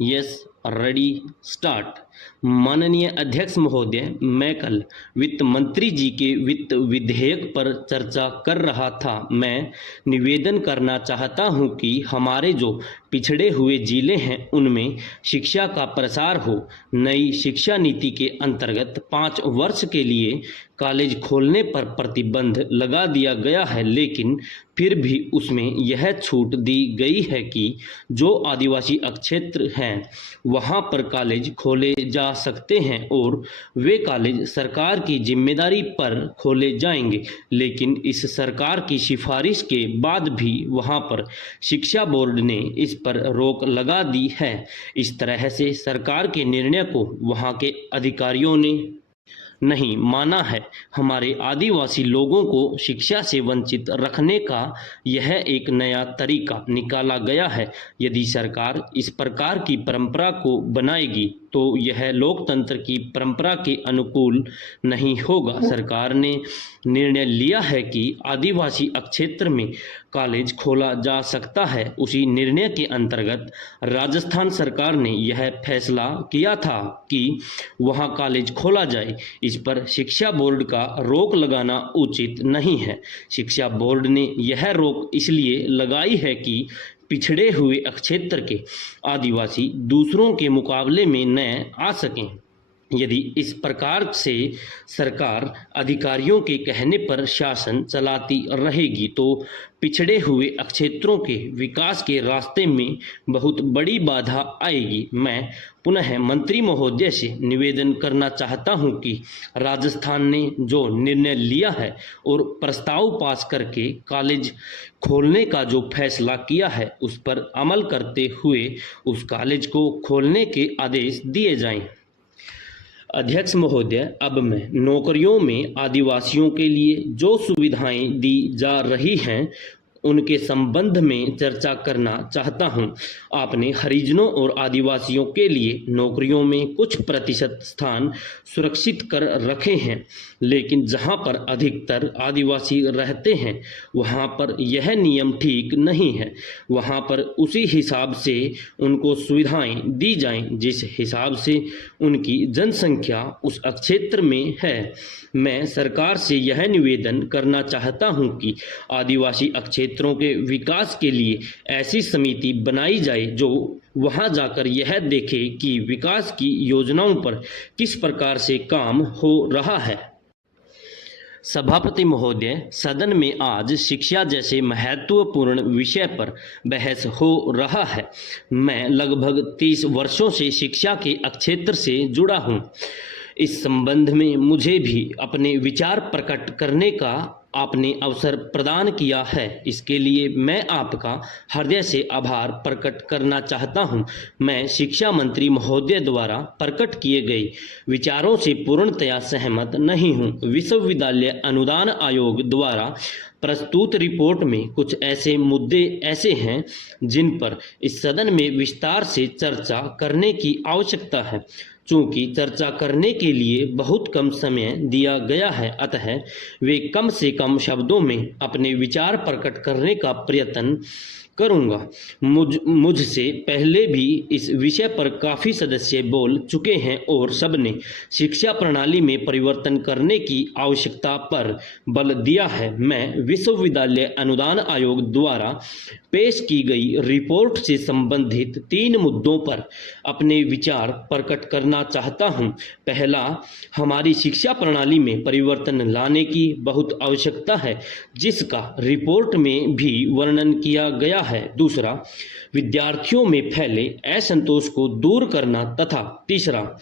Yes, ready, start. माननीय अध्यक्ष महोदय, मैं कल वित्त मंत्री जी के वित्त विधेयक पर चर्चा कर रहा था। मैं निवेदन करना चाहता हूं कि हमारे जो पिछड़े हुए जिले हैं उनमें शिक्षा का प्रसार हो। नई शिक्षा नीति के अंतर्गत 5 वर्ष के लिए कॉलेज खोलने पर प्रतिबंध लगा दिया गया है, लेकिन फिर भी उसमें यह छूट दी गई है कि जो आदिवासी क्षेत्र हैं वहां पर कॉलेज खोले जा सकते हैं और वे कॉलेज सरकार की जिम्मेदारी पर खोले जाएंगे। लेकिन इस सरकार की सिफारिश के बाद भी वहां पर शिक्षा बोर्ड ने इस पर रोक लगा दी है। इस तरह से सरकार के निर्णय को वहां के अधिकारियों ने नहीं माना है। हमारे आदिवासी लोगों को शिक्षा से वंचित रखने का यह एक नया तरीका निकाला गया है। यदि सरकार इस प्रकार की परंपरा को बनाएगी तो यह लोकतंत्र की परंपरा के अनुकूल नहीं होगा। सरकार ने निर्णय लिया है कि आदिवासी क्षेत्र में कॉलेज खोला जा सकता है। उसी निर्णय के अंतर्गत राजस्थान सरकार ने यह फैसला किया था कि वहां कॉलेज खोला जाए। इस पर शिक्षा बोर्ड का रोक लगाना उचित नहीं है। शिक्षा बोर्ड ने यह रोक इसलिए लगाई है कि पिछड़े हुए क्षेत्र के आदिवासी दूसरों के मुकाबले में न आ सकें। यदि इस प्रकार से सरकार अधिकारियों के कहने पर शासन चलाती रहेगी तो पिछड़े हुए क्षेत्रों के विकास के रास्ते में बहुत बड़ी बाधा आएगी। मैं पुनः मंत्री महोदय से निवेदन करना चाहता हूं कि राजस्थान ने जो निर्णय लिया है और प्रस्ताव पास करके कॉलेज खोलने का जो फैसला किया है उस पर अमल करते हुए उस कॉलेज को खोलने के आदेश दिए जाएं। अध्यक्ष महोदय, अब मैं नौकरियों में आदिवासियों के लिए जो सुविधाएं दी जा रही हैं उनके संबंध में चर्चा करना चाहता हूं। आपने हरिजनों और आदिवासियों के लिए नौकरियों में कुछ प्रतिशत स्थान सुरक्षित कर रखे हैं, लेकिन जहां पर अधिकतर आदिवासी रहते हैं वहां पर यह नियम ठीक नहीं है। वहां पर उसी हिसाब से उनको सुविधाएं दी जाएं जिस हिसाब से उनकी जनसंख्या उस क्षेत्र में है। मैं सरकार से यह निवेदन करना चाहता हूं कि आदिवासी क्षेत्रों के विकास के लिए ऐसी समिति बनाई जाए जो वहां जाकर यह देखे कि विकास की योजनाओं पर किस प्रकार से काम हो रहा है। सभापति महोदय, सदन में आज शिक्षा जैसे महत्वपूर्ण विषय पर बहस हो रहा है। मैं लगभग 30 वर्षों से शिक्षा के क्षेत्र से जुड़ा हूं। इस संबंध में मुझे भी अपने विचार प्रकट करने का आपने अवसर प्रदान किया है। इसके लिए मैं आपका हृदय से आभार प्रकट करना चाहता हूं। मैं शिक्षा मंत्री महोदय द्वारा प्रकट किए गए विचारों से पूर्णतया सहमत नहीं हूं। विश्वविद्यालय अनुदान आयोग द्वारा प्रस्तुत रिपोर्ट में कुछ ऐसे मुद्दे ऐसे हैं जिन पर इस सदन में विस्तार से चर्चा करने की आवश्यकता है। चूंकि चर्चा करने के लिए बहुत कम समय दिया गया है, अतः वे कम से कम शब्दों में अपने विचार प्रकट करने का प्रयत्न करूंगा। मुझसे पहले भी इस विषय पर काफ़ी सदस्य बोल चुके हैं और सबने शिक्षा प्रणाली में परिवर्तन करने की आवश्यकता पर बल दिया है। मैं विश्वविद्यालय अनुदान आयोग द्वारा पेश की गई रिपोर्ट से संबंधित 3 मुद्दों पर अपने विचार प्रकट करना चाहता हूं। पहला, हमारी शिक्षा प्रणाली में परिवर्तन लाने की बहुत आवश्यकता है जिसका रिपोर्ट में भी वर्णन किया गया है। दूसरा, विद्यार्थियों में फैले असंतोष को दूर करना तथा तीसरा,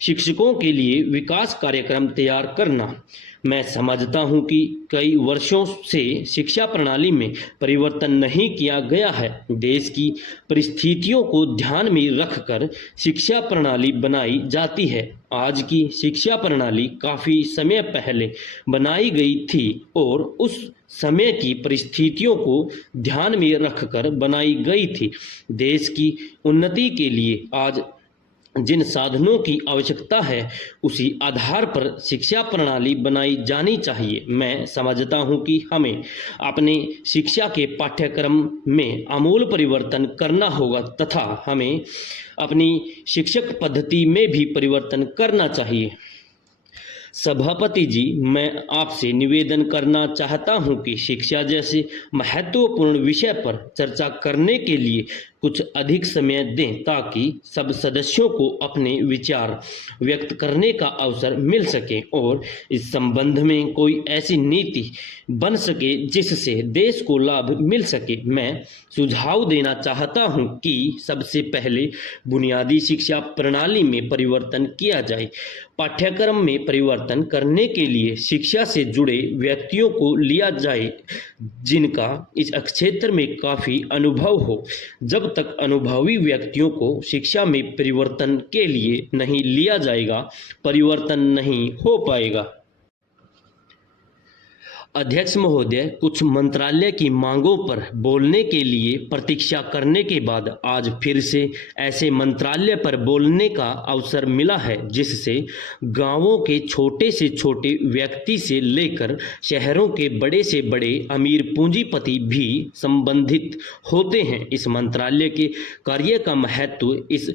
शिक्षकों के लिए विकास कार्यक्रम तैयार करना। मैं समझता हूं कि कई वर्षों से शिक्षा प्रणाली में परिवर्तन नहीं किया गया है। देश की परिस्थितियों को ध्यान में रखकर शिक्षा प्रणाली बनाई जाती है। आज की शिक्षा प्रणाली काफ़ी समय पहले बनाई गई थी और उस समय की परिस्थितियों को ध्यान में रखकर बनाई गई थी। देश की उन्नति के लिए आज जिन साधनों की आवश्यकता है उसी आधार पर शिक्षा प्रणाली बनाई जानी चाहिए। मैं समझता हूं कि हमें अपने शिक्षा के पाठ्यक्रम में आमूल परिवर्तन करना होगा तथा हमें अपनी शिक्षक पद्धति में भी परिवर्तन करना चाहिए। सभापति जी, मैं आपसे निवेदन करना चाहता हूं कि शिक्षा जैसे महत्वपूर्ण विषय पर चर्चा करने के लिए कुछ अधिक समय दें ताकि सब सदस्यों को अपने विचार व्यक्त करने का अवसर मिल सके और इस संबंध में कोई ऐसी नीति बन सके जिससे देश को लाभ मिल सके। मैं सुझाव देना चाहता हूं कि सबसे पहले बुनियादी शिक्षा प्रणाली में परिवर्तन किया जाए। पाठ्यक्रम में परिवर्तन करने के लिए शिक्षा से जुड़े व्यक्तियों को लिया जाए जिनका इस क्षेत्र में काफ़ी अनुभव हो। जब तक अनुभवी व्यक्तियों को शिक्षा में परिवर्तन के लिए नहीं लिया जाएगा, परिवर्तन नहीं हो पाएगा। अध्यक्ष महोदय, कुछ मंत्रालय की मांगों पर बोलने के लिए प्रतीक्षा करने के बाद आज फिर से ऐसे मंत्रालय पर बोलने का अवसर मिला है जिससे गांवों के छोटे से छोटे व्यक्ति से लेकर शहरों के बड़े से बड़े अमीर पूंजीपति भी संबंधित होते हैं। इस मंत्रालय के कार्य का महत्व इस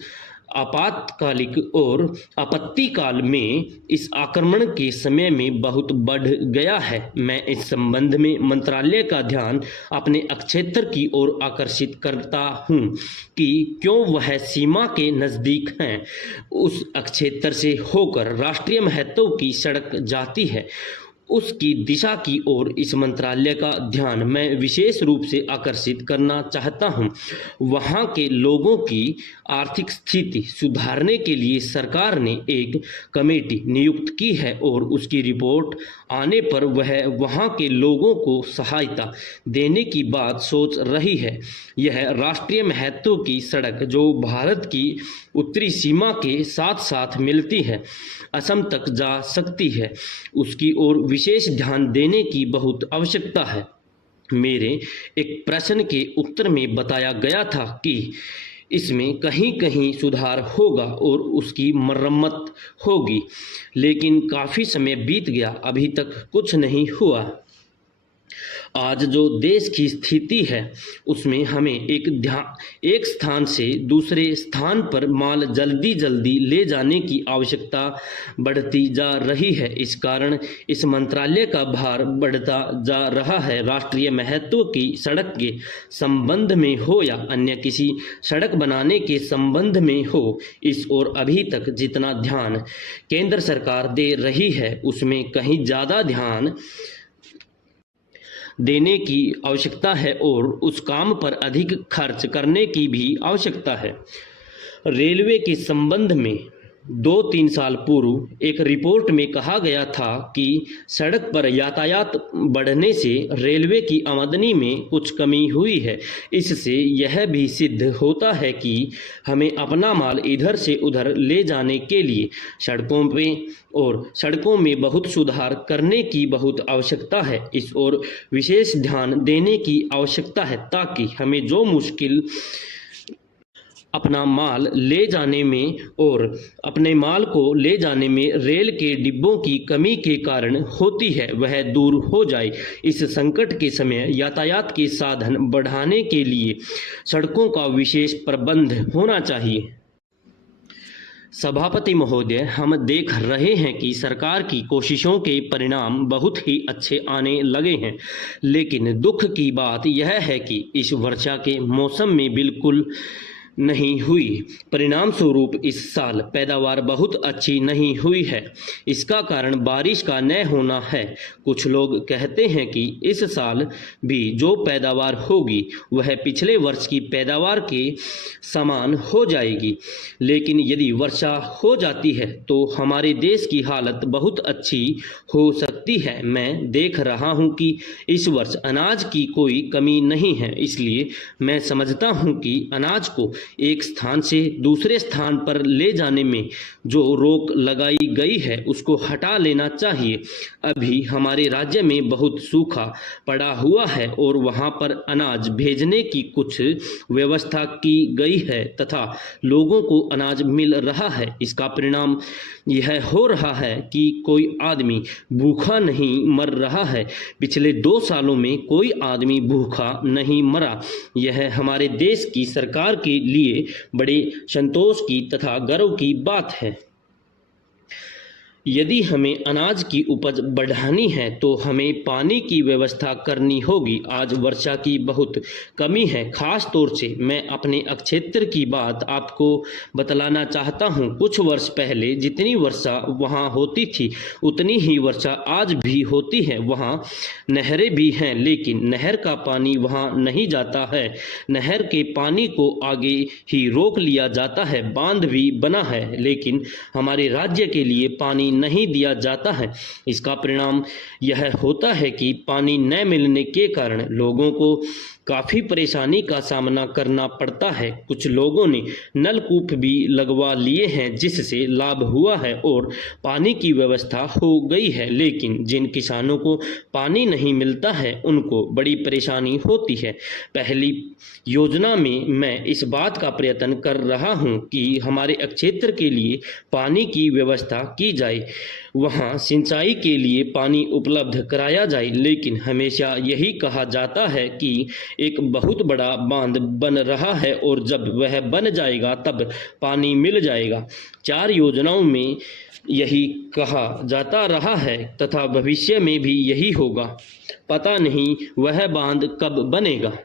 आपातकालिक और आपत्ति काल में इस आक्रमण के समय में बहुत बढ़ गया है। मैं इस संबंध में मंत्रालय का ध्यान अपने क्षेत्र की ओर आकर्षित करता हूं कि क्यों वह सीमा के नज़दीक हैं। उस क्षेत्र से होकर राष्ट्रीय महत्व की सड़क जाती है, उसकी दिशा की ओर इस मंत्रालय का ध्यान मैं विशेष रूप से आकर्षित करना चाहता हूं। वहां के लोगों की आर्थिक स्थिति सुधारने के लिए सरकार ने एक कमेटी नियुक्त की है और उसकी रिपोर्ट आने पर वह वहां के लोगों को सहायता देने की बात सोच रही है। यह राष्ट्रीय महत्व की सड़क जो भारत की उत्तरी सीमा के साथ साथ मिलती है, असम तक जा सकती है, उसकी ओर विशेष ध्यान देने की बहुत आवश्यकता है। मेरे एक प्रश्न के उत्तर में बताया गया था कि इसमें कहीं कहीं सुधार होगा और उसकी मरम्मत होगी, लेकिन काफ़ी समय बीत गया, अभी तक कुछ नहीं हुआ। आज जो देश की स्थिति है उसमें हमें एक स्थान से दूसरे स्थान पर माल जल्दी जल्दी ले जाने की आवश्यकता बढ़ती जा रही है। इस कारण इस मंत्रालय का भार बढ़ता जा रहा है। राष्ट्रीय महत्व की सड़क के संबंध में हो या अन्य किसी सड़क बनाने के संबंध में हो, इस ओर अभी तक जितना ध्यान केंद्र सरकार दे रही है उसमें कहीं ज़्यादा ध्यान देने की आवश्यकता है और उस काम पर अधिक खर्च करने की भी आवश्यकता है। रेलवे के संबंध में 2-3 साल पूर्व एक रिपोर्ट में कहा गया था कि सड़क पर यातायात बढ़ने से रेलवे की आमदनी में कुछ कमी हुई है। इससे यह भी सिद्ध होता है कि हमें अपना माल इधर से उधर ले जाने के लिए सड़कों में बहुत सुधार करने की बहुत आवश्यकता है। इस ओर विशेष ध्यान देने की आवश्यकता है ताकि हमें जो मुश्किल अपना माल ले जाने में और अपने माल को ले जाने में रेल के डिब्बों की कमी के कारण होती है वह दूर हो जाए। इस संकट के समय यातायात के साधन बढ़ाने के लिए सड़कों का विशेष प्रबंध होना चाहिए। सभापति महोदय, हम देख रहे हैं कि सरकार की कोशिशों के परिणाम बहुत ही अच्छे आने लगे हैं, लेकिन दुख की बात यह है कि इस वर्षा के मौसम में बिल्कुल नहीं हुई। परिणाम स्वरूप इस साल पैदावार बहुत अच्छी नहीं हुई है। इसका कारण बारिश का न होना है। कुछ लोग कहते हैं कि इस साल भी जो पैदावार होगी वह पिछले वर्ष की पैदावार के समान हो जाएगी, लेकिन यदि वर्षा हो जाती है तो हमारे देश की हालत बहुत अच्छी हो सकती सकती है। मैं देख रहा हूं कि इस वर्ष अनाज की कोई कमी नहीं है, इसलिए मैं समझता हूं कि अनाज को एक स्थान से दूसरे स्थान पर ले जाने में जो रोक लगाई गई है उसको हटा लेना चाहिए। अभी हमारे राज्य में बहुत सूखा पड़ा हुआ है और वहां पर अनाज भेजने की कुछ व्यवस्था की गई है तथा लोगों को अनाज मिल रहा है। इसका परिणाम यह हो रहा है कि कोई आदमी भूखा नहीं मर रहा है। पिछले 2 सालों में कोई आदमी भूखा नहीं मरा। यह हमारे देश की सरकार के लिए बड़े संतोष की तथा गर्व की बात है। यदि हमें अनाज की उपज बढ़ानी है तो हमें पानी की व्यवस्था करनी होगी। आज वर्षा की बहुत कमी है। खास तौर से मैं अपने क्षेत्र की बात आपको बतलाना चाहता हूँ। कुछ वर्ष पहले जितनी वर्षा वहाँ होती थी उतनी ही वर्षा आज भी होती है। वहाँ नहरें भी हैं लेकिन नहर का पानी वहाँ नहीं जाता है। नहर के पानी को आगे ही रोक लिया जाता है। बांध भी बना है लेकिन हमारे राज्य के लिए पानी नहीं दिया जाता है। इसका परिणाम यह होता है कि पानी न मिलने के कारण लोगों को काफ़ी परेशानी का सामना करना पड़ता है। कुछ लोगों ने नलकूप भी लगवा लिए हैं जिससे लाभ हुआ है और पानी की व्यवस्था हो गई है, लेकिन जिन किसानों को पानी नहीं मिलता है उनको बड़ी परेशानी होती है। पहली योजना में मैं इस बात का प्रयत्न कर रहा हूं कि हमारे क्षेत्र के लिए पानी की व्यवस्था की जाए, वहां सिंचाई के लिए पानी उपलब्ध कराया जाए। लेकिन हमेशा यही कहा जाता है कि एक बहुत बड़ा बांध बन रहा है और जब वह बन जाएगा तब पानी मिल जाएगा। 4 योजनाओं में यही कहा जाता रहा है तथा भविष्य में भी यही होगा। पता नहीं वह बांध कब बनेगा।